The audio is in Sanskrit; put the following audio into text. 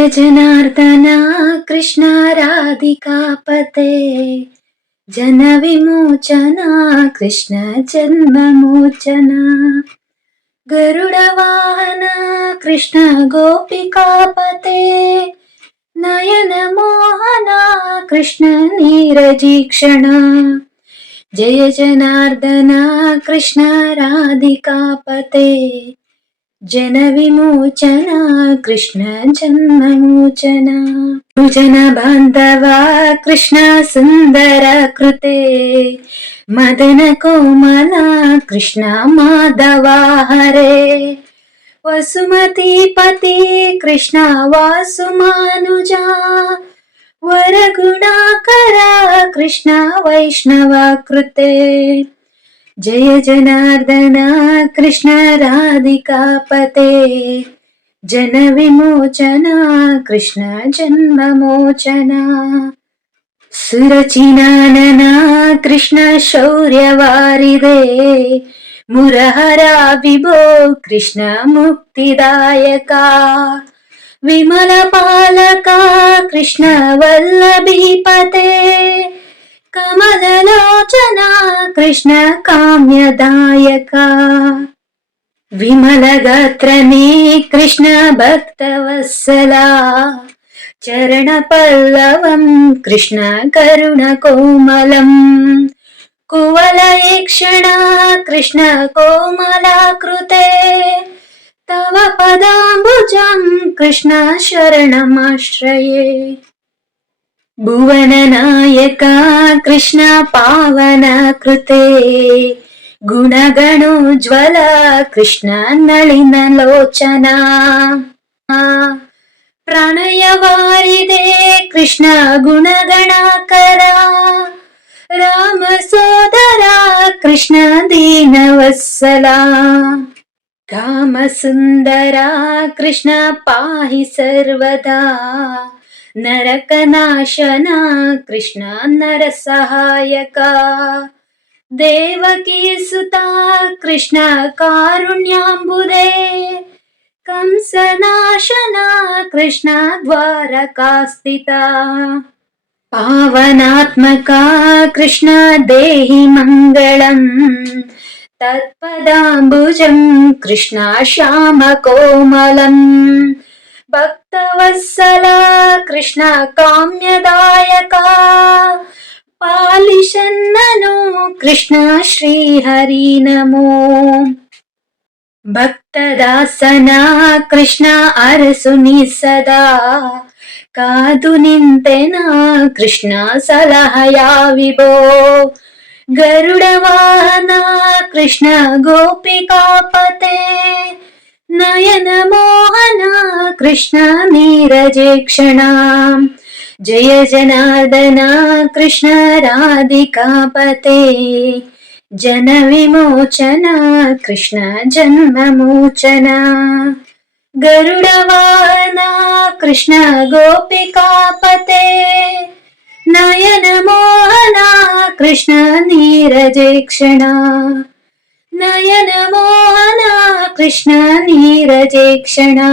जय जनार्दना कृष्ण राधिकापते जन विमोचना कृष्ण जन्ममोचना गरुडवाहना कृष्ण गोपिकापते नयन मोहना कृष्ण नीरजीक्षणा जय जनार्दना कृष्ण राधिकापते जन विमोचना कृष्ण जन्ममोचना जन बांधवा कृष्ण सुंदर कृते मदन कोमला कृष्ण माधवा हरे वसुमती पति कृष्ण वासुमानुजा वरगुणाकरा कृष्ण वैष्णव कृते जय जनार्दना कृष्ण राधिकापते जन विमोचना कृष्ण जन्ममोचना सुरचिनानना कृष्ण शौर्यवारिदे मुरहरा विभो कृष्ण मुक्तिदायका विमल पालका कृष्ण वल्लभीपते कमललोचना कृष्ण काम्यदायका विमलगात्रने कृष्ण भक्तवत्सला चरणपल्लवं कृष्ण करुणकोमलम् कुवलयेक्षणा कृष्ण कोमलाकृते तव पदाम्बुजं कृष्ण शरणमाश्रये भुवननायका कृष्ण पावन कृते गुणगणोज्ज्वल कृष्ण नलिनलोचना प्रणयवारिदे कृष्ण गुणगणाकरा राम सोदरा कृष्ण दीनवत्सला कामसुन्दरा कृष्ण पाहि सर्वदा नरकनाशना कृष्ण नरसहायका देवकी सुता कृष्ण कारुण्याम्बुदे कंसनाशना कृष्ण द्वारकास्थिता पावनात्मका कृष्ण देहि मङ्गलम् तत्पदाम्बुजं कृष्ण श्यामकोमलम् भक्तवत्सला कृष्ण काम्यदायका पालिशन्ननो कृष्ण श्रीहरि नमो भक्तदासना कृष्ण अरसुनि सदा कादु निंतेना कृष्ण सलहया विभो गरुडवाहना कृष्ण गोपिकापते नयन मोहना कृष्ण नीरजेक्षणा जय जनार्दना कृष्ण राधिकापते जन विमोचना कृष्ण जन्ममोचना गरुडवाहना कृष्ण गोपिकापते नयन मोहना कृष्ण नीरजेक्षणा नयन मोहना कृष्ण नीरजेक्षणा।